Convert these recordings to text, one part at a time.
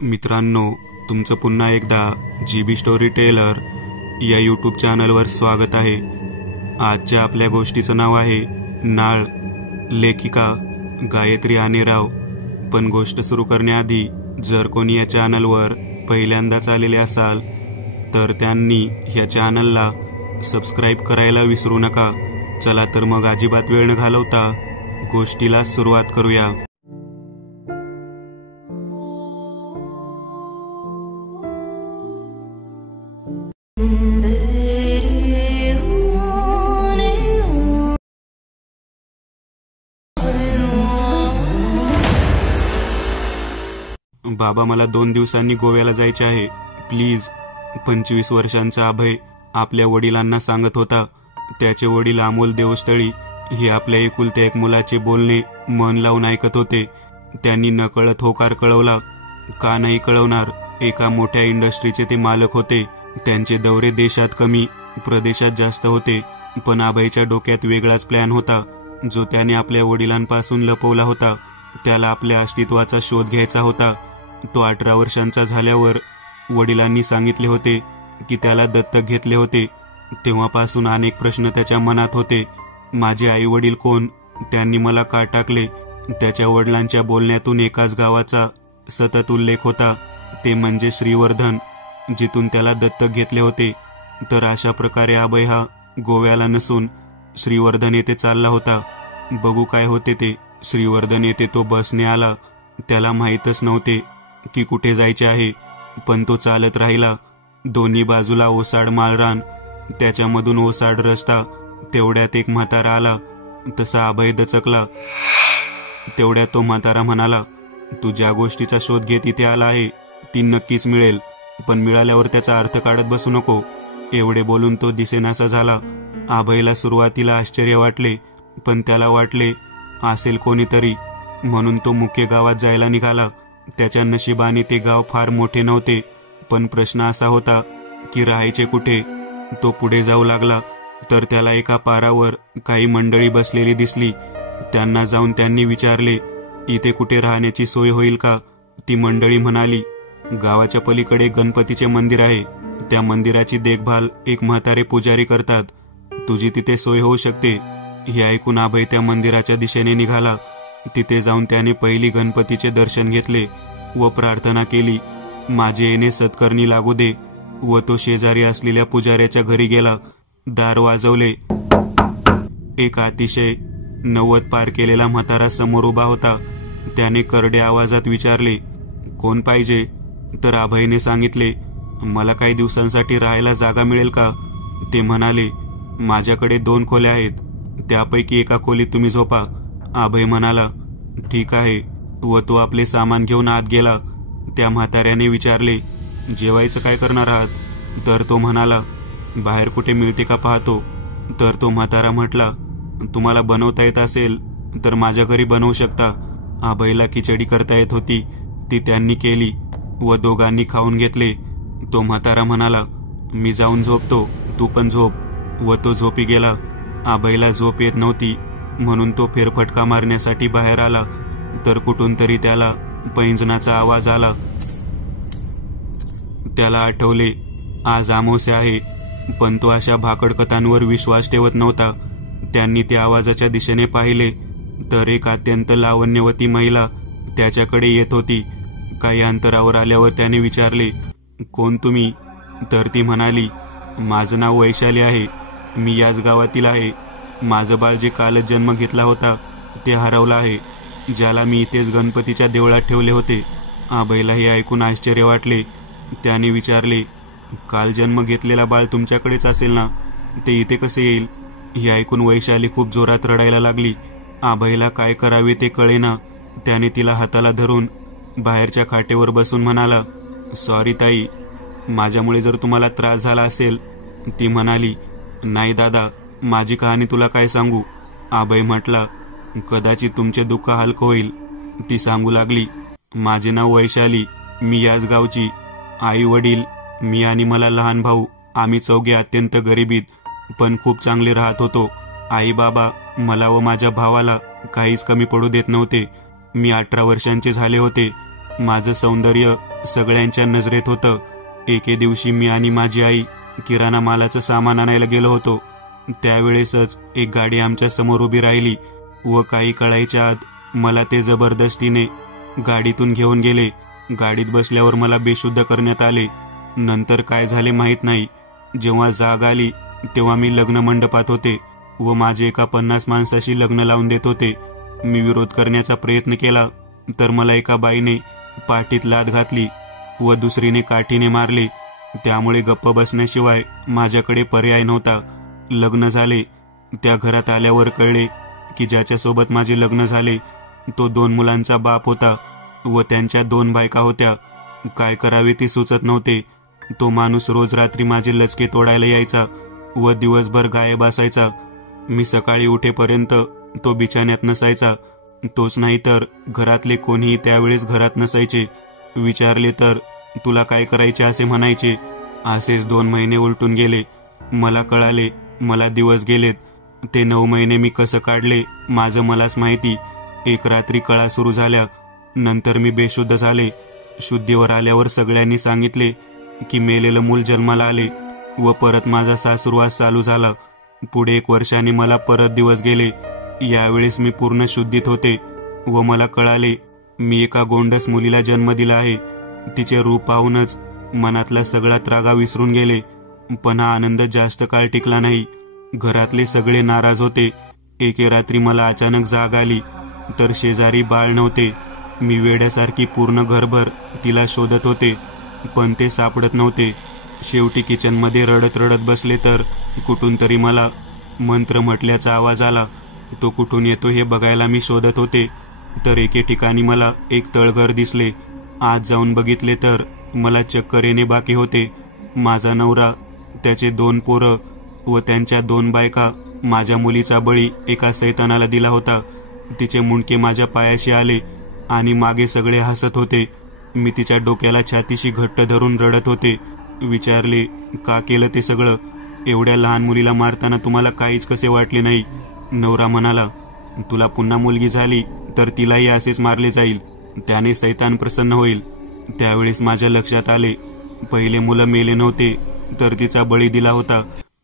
मित्रांनो, तुमचं पुन्हा एकदा GB स्टोरी टेलर या यूट्यूब चॅनलवर स्वागत आहे। आजच्या आपल्या गोष्टीचं नाव आहे नाळ, लेखिका गायत्री आनेराव। पण गोष्ट सुरू करण्याआधी जर कोणी या चॅनलवर पहिल्यांदाच आलेले असाल तर त्यांनी या चॅनलला सबस्क्राइब करायला विसरू नका। चला तर मग अजिबात वेळ न घालवता गोष्टीला सुरुवात करूया। बाबा, मला 2 दिवसांनी गोव्याला जायचे आहे, प्लीज। 25 वर्षांचा अभय आपल्या वडिलांना सांगत होता। त्याचे वडील अमोल देवस्थळी हे आपल्या एकुलत्या एक मुलाचे बोलणे मन लावून ऐकत होते। त्यांनी नकळत होकार कळवला। का नाही कळवणार, एका मोठ्या इंडस्ट्रीचे ते मालक होते। त्यांचे दौरे देशात कमी, प्रदेशात जास्त होते। पण अभयच्या डोक्यात वेगळाच प्लॅन होता, जो त्याने आपल्या वडिलांपासून लपवला होता। त्याला आपल्या अस्तित्वाचा शोध घ्यायचा होता। तो 18 वर्षांचा झाल्यावर वडिलांनी सांगितले होते की त्याला दत्तक घेतले होते। तेव्हापासून अनेक प्रश्न त्याच्या मनात होते। माझे आई वडील कोण, त्यांनी मला का टाकले? त्याच्या वडिलांच्या बोलण्यातून एकाच गावाचा सतत उल्लेख होता, ते म्हणजे श्रीवर्धन, जिथून त्याला दत्तक घेतले होते। तर अशा प्रकारे अभय हा गोव्याला नसून श्रीवर्धन येथे चालला होता। बघू काय होते ते। श्रीवर्धन येथे तो बसने आला। त्याला माहीतच नव्हते की कुठे जायचे आहे, पण तो चालत राहिला। दोन्ही बाजूला ओसाड माळरान, त्याच्यामधून ओसाड रस्ता। तेवढ्यात एक म्हातारा आला। तसा अभय दचकला। तेवढ्यात तो म्हातारा म्हणाला, तू ज्या गोष्टीचा शोध घेत इथे आला आहे ती नक्कीच मिळेल, पण मिळाल्यावर त्याचा अर्थ काढत बसू नको। एवढे बोलून तो दिसेनासा झाला। अभयला सुरुवातीला आश्चर्य वाटले, पण त्याला वाटले असेल कोणीतरी, म्हणून तो मुख्य गावात जायला निघाला। त्याच्या नशिबाने ते गाव फार मोठे नव्हते, पण प्रश्न असा होता की राहायचे कुठे। तो पुढे जाऊ लागला तर त्याला एका पारावर काही मंडळी बसलेली दिसली। त्यांना जाऊन त्यांनी विचारले, इथे कुठे राहण्याची सोय होईल का? ती मंडळी म्हणाली, गावाच्या पलीकडे गणपतीचे मंदिर आहे, त्या मंदिराची देखभाल एक म्हातारे पुजारी करतात, तुझी तिथे सोय होऊ शकते। हे ऐकून अभय त्या मंदिराच्या दिशेने निघाला। तिथे जाऊन त्याने पहिली गणपतीचे दर्शन घेतले व प्रार्थना केली, माझे येणे सत्कर्णी लागू दे। व तो शेजारी असलेल्या पुजाऱ्याच्या घरी गेला। दार वाजवले। एक अतिशय 90 पार केलेला म्हातारा समोर उभा होता। त्याने करड्या आवाजात विचारले, कोण पाहिजे? तर अभयने सांगितले, मला काही दिवसांसाठी राहायला जागा मिळेल का? ते म्हणाले, माझ्याकडे 2 खोल्या आहेत, त्यापैकी एका खोलीत तुम्ही झोपा। अभय म्हणाला, ठीक आहे, व तो आपले सामान घेऊन आत गेला। त्या म्हाताऱ्याने विचारले, जेवायचं काय करणार आहात? तर तो म्हणाला, बाहेर कुठे मिळते का पाहतो। तर तो म्हातारा म्हटला, तुम्हाला बनवता येत असेल तर माझ्या घरी बनवू शकता। अभयला खिचडी करता येत होती, ती त्यांनी केली व दोघांनी खाऊन घेतले। तो म्हातारा म्हणाला, मी जाऊन झोपतो, तू पण झोप। व तो झोपी गेला। अभयला झोप येत नव्हती, म्हणून तो फेरफटका मारण्यासाठी बाहेर आला, तर कुठून तरी त्याला पैंजनाचा आवाज आला। त्याला आठवले, आज अमावास्या आहे, पण तो अशा भाकड कथांवर विश्वास ठेवत नव्हता। त्यांनी त्या आवाजाच्या दिशेने पाहिले तर एक अत्यंत लावण्यवती महिला त्याच्याकडे येत होती। काही अंतरावर आल्यावर त्याने विचारले, कोण तुम्ही? तर ती म्हणाली, माझं नाव वैशाली आहे, मी याच गावातील आहे। माझं बाळ जे कालच जन्म घेतला होता ते हरवलं आहे, ज्याला मी इथेच गणपतीच्या देवळात ठेवले होते। अभयला हे ऐकून आश्चर्य वाटले। त्याने विचारले, काल जन्म घेतलेला बाळ तुमच्याकडेच असेल ना, ते इथे कसे येईल? हे ऐकून वैशाली खूप जोरात रडायला लागली। अभयला काय करावे ते कळेना। त्याने तिला हाताला धरून बाहेरच्या खाटेवर बसून म्हणाला, सॉरी ताई, माझ्यामुळे जर तुम्हाला त्रास झाला असेल। ती म्हणाली, नाही दादा, माझी कहाणी तुला काय सांगू? अभय म्हटला, कदाचित तुमचे दुःख हलकं होईल। ती सांगू लागली, माझे नाव वैशाली, मी याच गावची। आई वडील, मी आणि मला लहान भाऊ, आम्ही चौघे अत्यंत गरिबीत पण खूप चांगले राहत होतो। आई बाबा मला व माझ्या भावाला काहीच कमी पडू देत नव्हते। मी 18 वर्षांचे झाले होते माझं सौंदर्य सगळ्यांच्या नजरेत होतं. एके दिवशी मी आणि माझी आई किराणा मालाचं सामान आणायला गेलो होतो. त्यावेळेसच एक गाडी आमच्या समोर उभी राहिली व काही कळायच्या आत मला ते जबरदस्तीने गाडीतून घेऊन गेले. गाडीत बसल्यावर मला बेशुद्ध करण्यात आले. नंतर काय झाले माहीत नाही. जेव्हा जाग आली तेव्हा मी लग्न मंडपात होते व माझे एका 50 माणसाशी लग्न लावून देत होते. मी विरोध करण्याचा प्रयत्न केला तर मला एका बाईने पाठीत लाथ घातली व दुसरीने काठीने मारले. त्यामुळे गप्प बसण्याशिवाय माझ्याकडे पर्याय नव्हता. लग्न झाले. त्या घरात आल्यावर कळले की ज्याच्यासोबत माझे लग्न झाले तो 2 मुलांचा बाप होता व त्यांच्या 2 बायका होत्या. काय करावे ते सुचत नव्हते. तो माणूस रोज रात्री माझे लचके तोडायला यायचा व दिवसभर गायब असायचा. मी सकाळी उठेपर्यंत तो बिछाण्यात नसायचा. तोच नाही तर घरातले कोणीही त्यावेळेस घरात नसायचे. विचारले तर तुला काय करायचे असे म्हणायचे. असेच 2 महिने उलटून गेले. मला कळाले मला दिवस गेलेत. ते 9 महिने मी कसं काढले माझं मलाच माहिती. एक रात्री कळा सुरू झाल्या. नंतर मी बेशुद्ध झाले. शुद्धीवर आल्यावर सगळ्यांनी सांगितले की मेलेलं मूल जन्माला आले व परत माझा सासुरवास चालू झाला. पुढे 1 वर्षाने मला परत दिवस गेले. यावेळेस मी पूर्ण शुद्धीत होते व मला कळाले मी एका गोंडस मुलीला जन्म दिला आहे. तिचे रूप पाहूनच मनातला सगळा त्रागा विसरून गेले. पण हा आनंद जास्त काळ टिकला नाही. घरातले सगळे नाराज होते. एके रात्री मला अचानक जाग आली तर शेजारी बाळ नव्हते. मी वेड्यासारखी पूर्ण घरभर तिला शोधत होते पण ते सापडत नव्हते. शेवटी किचनमध्ये रडत रडत बसले तर कुठून तरी मला मंत्र म्हटल्याचा आवाज आला. तो कुठून येतो हे बघायला मी शोधत होते तर एके ठिकाणी मला एक तळघर दिसले. आत जाऊन बघितले तर मला चक्कर येणे बाकी होते. माझा नवरा, त्याचे 2 पोरं व त्यांच्या 2 बायका माझ्या मुलीचा बळी एका सैतानाला दिला होता. तिचे मुंडके माझ्या पायाशी आले आणि मागे सगळे हसत होते. मी तिच्या डोक्याला छातीशी घट्ट धरून रडत होते. विचारले का केलं ते सगळं. एवढ्या लहान मुलीला मारताना तुम्हाला काहीच कसे वाटले नाही. नवरा म्हणाला तुला पुन्हा मुलगी झाली तर तिलाही असेच मारले जाईल. त्याने सैतान प्रसन्न होईल. त्यावेळेस माझ्या लक्षात आले पहिले मुलं मेले नव्हते तर तिचा बळी दिला होता.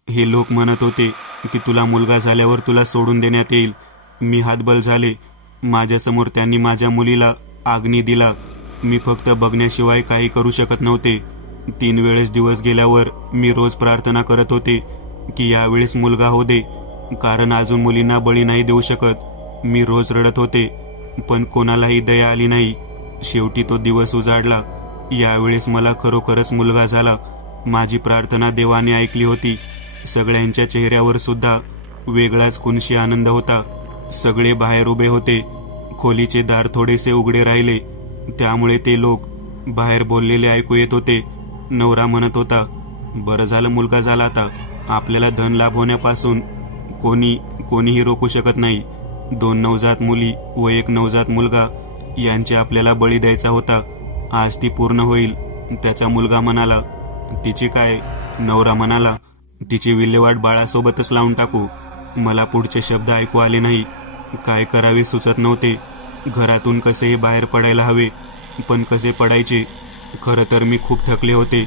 हे लोक म्हणत होते की तुला मुलगा झाल्यावर तुला सोडून देण्यात येईल. मी हातबल झाले. माझ्यासमोर त्यांनी माझ्या मुलीला अग्नी दिला. मी फक्त बघण्याशिवाय काही करू शकत नव्हते. 3 वेळेस दिवस गेल्यावर मी रोज प्रार्थना करत होते की यावेळेस मुलगा हो दे, कारण अजून मुलींना बळी नाही देऊ शकत. मी रोज रडत होते पण कोणालाही दया आली नाही. शेवटी तो दिवस उजाडला. यावेळेस मला खरोखरच मुलगा झाला. माझी प्रार्थना देवाने ऐकली होती. सगळ्यांच्या चेहऱ्यावर सुद्धा वेगळाच खुनशी आनंद होता. सगळे बाहेर उभे होते. खोलीचे दार थोडेसे उघडे राहिले त्यामुळे ते लोक बाहेर बोललेले ऐकू येत होते. नवरा म्हणत होता बरं झालं मुलगा झाला. आता आपल्याला धन लाभ होण्यापासून कोणीही रोखू शकत नाही. 2 नवजात मुली व 1 नवजात मुलगा यांचे आपल्याला बळी द्यायचा होता. आज ती पूर्ण होईल. त्याचा मुलगा म्हणाला तिची काय. नवरा म्हणाला तिची विल्हेवाट बाळासोबतच लावून टाकू. मला पुढचे शब्द ऐकू आले नाही. काय करावे सुचत नव्हते. घरातून कसेही बाहेर पडायला हवे पण कसे पडायचे. खरं तर मी खूप थकले होते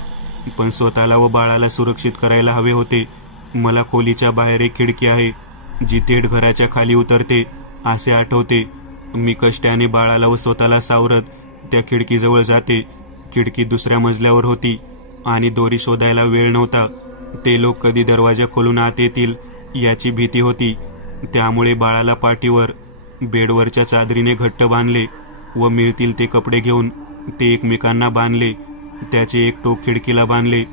पण स्वतःला व बाळाला सुरक्षित करायला हवे होते. मला खोलीच्या बाहेर एक खिडकी आहे जी थेट घराच्या खाली उतरते असे आठवते. मी कष्टाने बाळाला व स्वतःला सावरत त्या खिडकीजवळ जाते. खिडकी दुसऱ्या मजल्यावर होती आणि दोरी शोधायला वेळ नव्हता. ते लोक कधी दरवाजा खोलून आत येतील याची भीती होती. त्यामुळे बाळाला पाठीवर बेडवरच्या चादरीने घट्ट बांधले व मिळतील ते कपडे घेऊन ते एकमेकांना बांधले. त्याचे एक टोक खिडकीला बांधले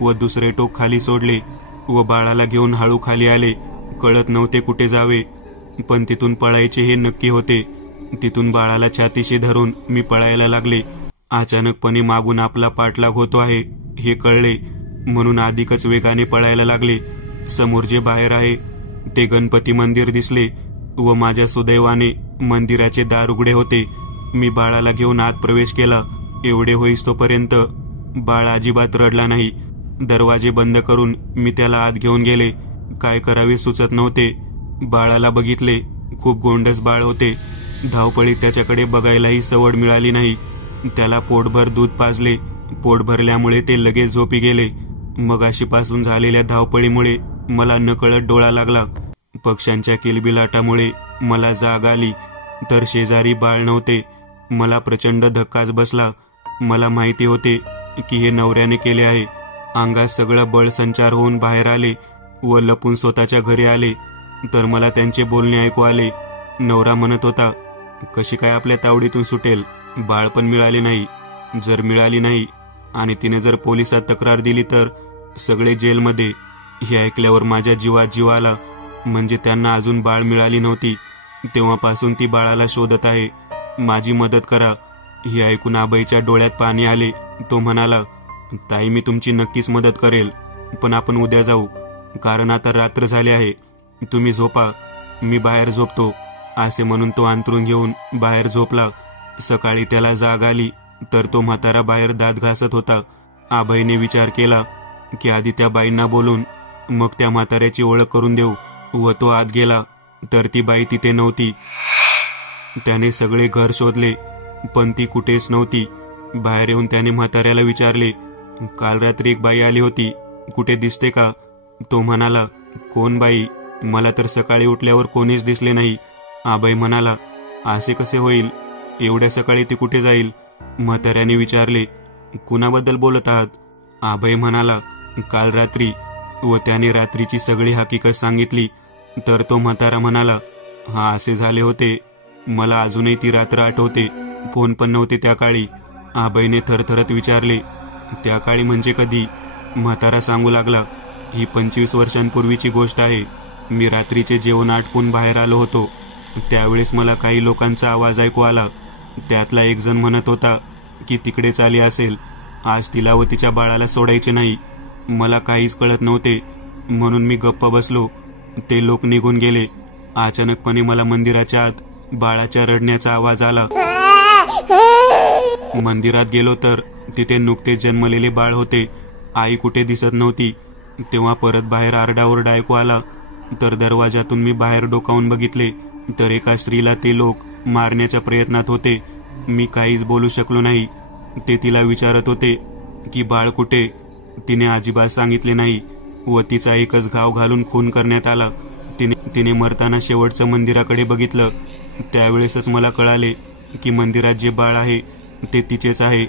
व दुसरे टोक खाली सोडले व बाळाला घेऊन हळू खाली आले. कळत नव्हते कुठे जावे पण तिथून पळायचे हे नक्की होते. तिथून बाळाला छातीशी धरून मी पळायला लागले. अचानकपणे मागून आपला पाठलाग होतो आहे हे कळले म्हणून अधिकच वेगाने पळायला लागले. समोर जे बाहेर आहे ते गणपती मंदिर दिसले व माझ्या सुदैवाने मंदिराचे दार उघडे होते. मी बाळाला घेऊन आत प्रवेश केला. एवढे होईस्तोपर्यंत बाळ अजिबात रडला नाही. दरवाजे बंद करून मी त्याला आत घेऊन गेले. काय करावे सुचत नव्हते. बाळाला बघितले. खूप गोंडस बाळ होते. धावपळीत त्याच्याकडे बघायलाही सवड मिळाली नाही. त्याला पोटभर दूध पाजले. पोट भरल्यामुळे ते लगेच झोपी गेले. मगाशीपासून झालेल्या धावपळीमुळे मला नकळत डोळा लागला. पक्ष्यांच्या किलबिलाटामुळे मला जाग आली, तर शेजारी बाळ नव्हते. मला प्रचंड धक्काच बसला. मला माहिती होते की हे नवऱ्याने केले आहे. अंगात सगळं बळ संचार होऊन बाहेर आले व लपून स्वतःच्या घरी आले, तर मला त्यांचे बोलणे ऐकू आले. नवरा म्हणत होता, कशी काय आपल्या तावडीतून सुटेल, बाळ पण मिळाले नाही. जर मिळाली नाही आणि तिने जर पोलिसात तक्रार दिली तर सगळे जेलमध्ये. हे ऐकल्यावर माझ्या जीवात जीव आला. म्हणजे त्यांना अजून बाळ मिळाली नव्हती. तेव्हापासून ती बाळाला शोधत आहे. माझी मदत करा. हे ऐकून आबाईच्या डोळ्यात पाणी आले. तो म्हणाला, ताई, मी तुमची नक्कीच मदत करेल, पण आपण उद्या जाऊ, कारण आता रात्र झाली आहे. तुम्ही झोपा, मी बाहेर झोपतो. असे म्हणून तो अंथरूण घेऊन बाहेर झोपला. सकाळी त्याला जाग आली तर तो म्हातारा बाहेर दात घासत होता. आबाईने विचार केला की आधी त्या बाईंना बोलून मग त्या म्हाताऱ्याची ओळख करून देऊ, व तो आत गेला तर ती बाई तिथे नव्हती. त्याने सगळे घर शोधले, पण ती कुठेच नव्हती. बाहेर येऊन त्याने म्हाताऱ्याला विचारले, काल रात्री एक बाई आली होती, कुठे दिसते का? तो म्हणाला, कोण बाई? मला तर सकाळी उठल्यावर कोणीच दिसले नाही. आबाई म्हणाला, असे कसे होईल? एवढ्या सकाळी ती कुठे जाईल? म्हाताऱ्याने विचारले, कुणाबद्दल बोलत आहात? आबाई म्हणाला, काल रात्री. व त्याने रात्रीची सगळी हकीकत सांगितली. तर तो म्हातारा म्हणाला, हा, असे झाले होते. मला अजूनही ती रात्र आठवते. फोन पण नव्हते त्या काळी. आबाईने थरथरत विचारले, त्या काळी म्हणजे कधी? म्हातारा सांगू लागला, ही 25 वर्षांपूर्वीची गोष्ट आहे. मी रात्रीचे जेवण आटपून बाहेर आलो होतो. त्यावेळेस मला काही लोकांचा आवाज ऐकू आला. त्यातला एक जण म्हणत होता की तिकडेच आली असेल. आज तिला व तिच्या बाळाला सोडायचे नाही. मला काहीच कळत नव्हते, म्हणून मी गप्प बसलो. ते लोक निघून गेले. अचानकपणे मला मंदिराच्या आत बाळाच्या रडण्याचा आवाज आला. मंदिरात गेलो तर तिथे नुकतेच जन्मलेले बाळ होते. आई कुठे दिसत नव्हती. तेव्हा परत बाहेर आरडाओरडा ऐकू आला. तर दरवाजातून मी बाहेर डोकावून बघितले तर एका स्त्रीला ते लोक मारण्याच्या प्रयत्नात होते. मी काहीच बोलू शकलो नाही. ते तिला विचारत होते की बाळ कुठे? तिने अजिबात सांगितले नाही व तिचा एकच घाव घालून खून करण्यात आला. तिने मरताना शेवटचं मंदिराकडे बघितलं. त्यावेळेसच मला कळाले की मंदिरात जे बाळ आहे ते तिचेच आहे.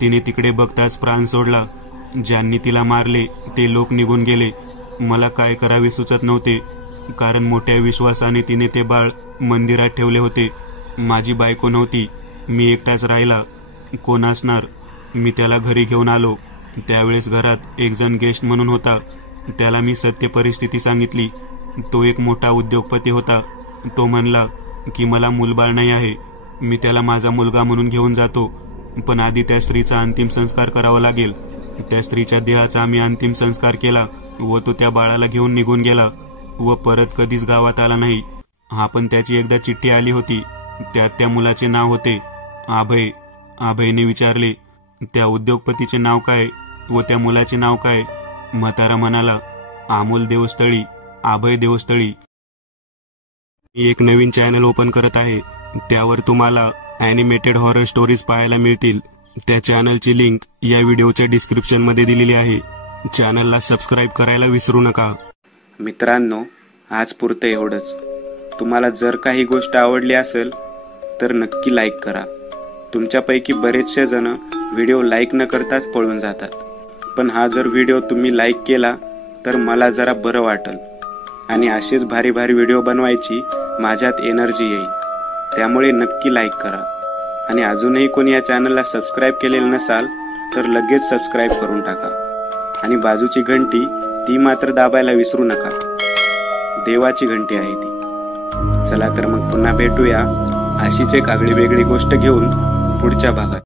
तिने तिकडे बघताच प्राण सोडला. ज्यांनी तिला मारले ते लोक निघून गेले. मला काय करावे सुचत नव्हते, कारण मोठ्या विश्वासाने तिने ते बाळ मंदिरात ठेवले होते. माझी बायको नव्हती. मी एकटाच राहिला. कोण असणार? मी त्याला घरी घेऊन आलो. त्यावेळेस घरात एक जण गेस्ट म्हणून होता. त्याला मी सत्य परिस्थिती सांगितली. तो एक मोठा उद्योगपती होता. तो म्हणला की मला मूलबाळ नाही आहे. मी त्याला माझा मुलगा म्हणून घेऊन जातो, पण आधी त्या स्त्रीचा अंतिम संस्कार करावा लागेल. त्या स्त्रीच्या देहाचा आम्ही अंतिम संस्कार केला व तो त्या बाळाला घेऊन निघून गेला व परत कधीच गावात आला नाही. हा, पण त्याची एकदा चिठ्ठी आली होती. त्यात त्या मुलाचे नाव होते अभय. अभयने विचारले, त्या उद्योगपतीचे नाव काय व त्या मुलाचे नाव काय? म्हातारा म्हणाला, अमोल देवस्थळी, अभय देवस्थळी. मी एक नवीन चॅनल ओपन करत आहे. त्यावर तुम्हाला ॲनिमेटेड हॉरर स्टोरीज पाहायला मिळतील. त्या चॅनलची लिंक या व्हिडिओच्या डिस्क्रिप्शन मध्ये दिलेली आहे. चॅनलला सबस्क्राईब करायला विसरू नका. मित्रांनो, आज पुरतं एवढंच. तुम्हाला जर काही गोष्ट आवडली असेल तर नक्की लाईक करा. तुमच्यापैकी बरेचसे जण व्हिडिओ लाईक न करताच पळून जातात, पण हा जर व्हिडिओ तुम्ही लाईक केला तर मला जरा बरं वाटेल आणि असेच भारी भारी व्हिडिओ बनवायची माझ्यात एनर्जी येईल. त्यामुळे नक्की लाईक करा. आणि अजूनही कोणी या चॅनलला सबस्क्राईब केलेलं नसाल तर लगेच सबस्क्राईब करून टाका. आणि बाजूची घंटी ती मात्र दाबायला विसरू नका. देवाची घंटी आहे ती. चला तर मग पुन्हा भेटूया अशीच एक आगळी वेगळी गोष्ट घेऊन पुढच्या भागात.